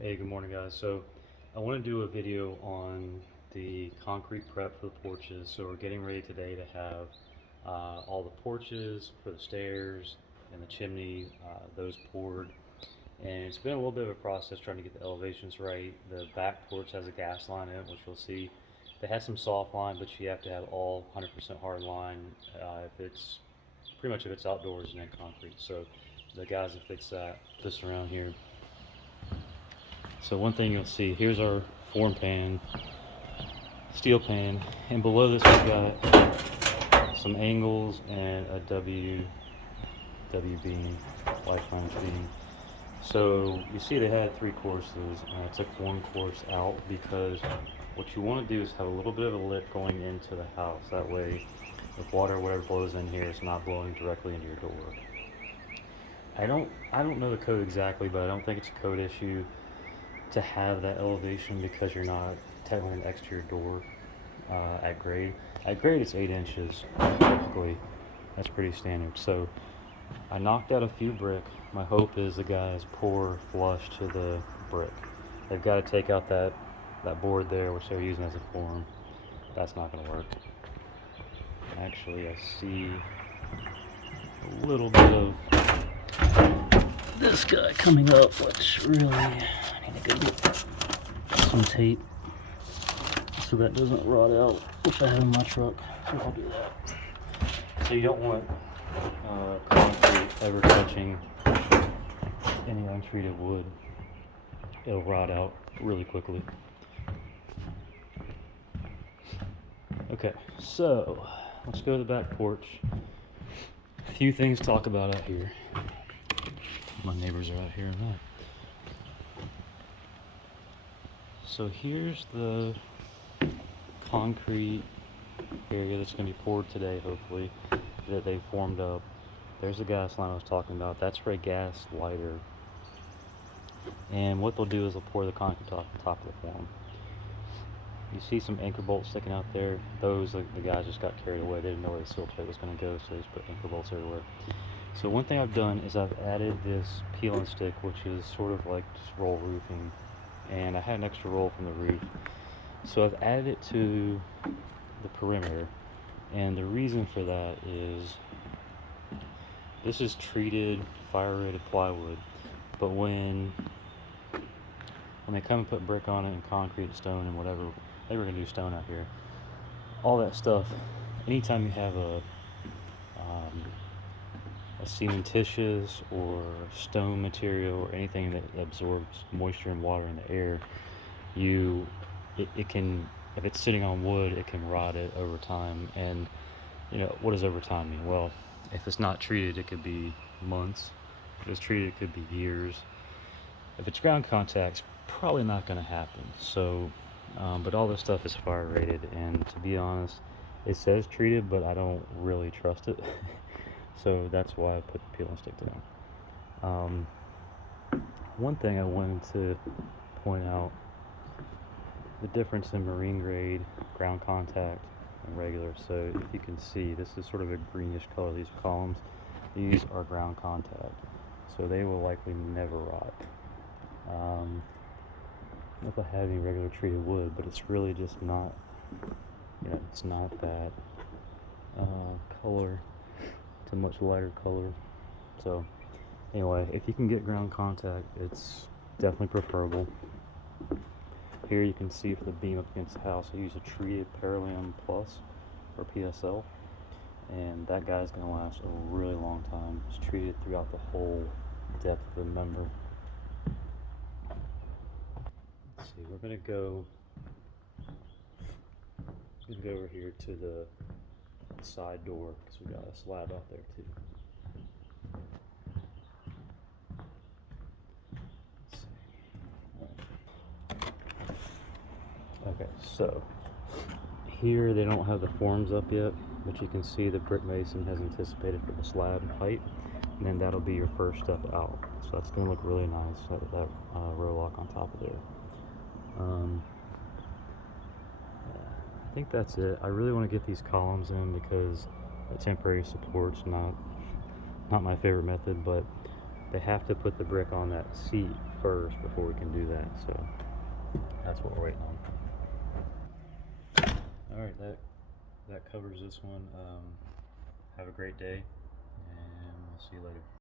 Hey, good morning guys. So I want to do a video on the concrete prep for the porches. So we're getting ready today to have all the porches for the stairs and the chimney, those poured. And it's been a little bit of a process trying to get the elevations right. The back porch has a gas line in it, which you'll see. They have some soft line, but you have to have all 100% hard line if it's pretty much if it's outdoors and then concrete. So the guys have fixed that. This around here. So one thing you'll see, here's our form pan, steel pan, and below this we've got some angles and a W beam, lifeline beam. So you see they had 3 courses, and I took 1 course out because what you want to do is have a little bit of a lip going into the house. That way, if water or whatever blows in here, it's not blowing directly into your door. I don't know the code exactly, but I don't think it's a code issue to have that elevation because you're not technically next to your door at grade. At grade, it's 8 inches typically. That's pretty standard. So I knocked out a few brick. My hope is the guys pour flush to the brick. They've got to take out that board there, which they're using as a form. That's not going to work. Actually, I see a little bit of this guy coming up, which really I need to go get some tape so that doesn't rot out, which I have in my truck, so I'll do that. So you don't want concrete ever touching any untreated wood. It'll rot out really quickly. Okay, so let's go to the back porch. A few things to talk about out here. My neighbors are out here tonight. So here's the concrete area that's going to be poured today, hopefully, that they formed up. There's the gas line I was talking about. That's for a gas lighter. And what they'll do is they'll pour the concrete on top of the form. You see some anchor bolts sticking out there. Those, the guys just got carried away. They didn't know where the sill plate was going to go, so they just put anchor bolts everywhere. So one thing I've done is I've added this peel and stick, which is sort of like just roll roofing. And I had an extra roll from the roof. So I've added it to the perimeter. And the reason for that is this is treated fire rated plywood. But when they come and put brick on it and concrete and stone and whatever, they were going to do stone out here. All that stuff, anytime you have a cementitious or stone material or anything that absorbs moisture and water in the air, it can, if it's sitting on wood, it can rot it over time. And what does over time mean? Well, if it's not treated, it could be months. If it's treated, it could be years. If it's ground contacts, probably not going to happen. So but all this stuff is fire rated, and to be honest, it says treated, but I don't really trust it. So that's why I put the peel and stick down. One thing I wanted to point out, the difference in marine grade, ground contact, and regular. So if you can see, this is sort of a greenish color, these columns. These are ground contact, so they will likely never rot. If I have any regular treated wood, but it's really just not, it's not that color. It's a much lighter color. So anyway, if you can get ground contact, it's definitely preferable. Here you can see for the beam up against the house, I use a treated Paralleum Plus or PSL, and that guy's going to last a really long time. It's treated throughout the whole depth of the member. Let's see, we're going to go over here to the side door because we got a slab out there too. Okay, so here they don't have the forms up yet, but you can see the brick mason has anticipated for the slab height, and then that'll be your first step out. So that's going to look really nice, that row lock on top of there. I think that's it. I really want to get these columns in because the temporary support's not my favorite method, but they have to put the brick on that seat first before we can do that. So that's what we're waiting on. All right, that covers this one. Have a great day, and we'll see you later.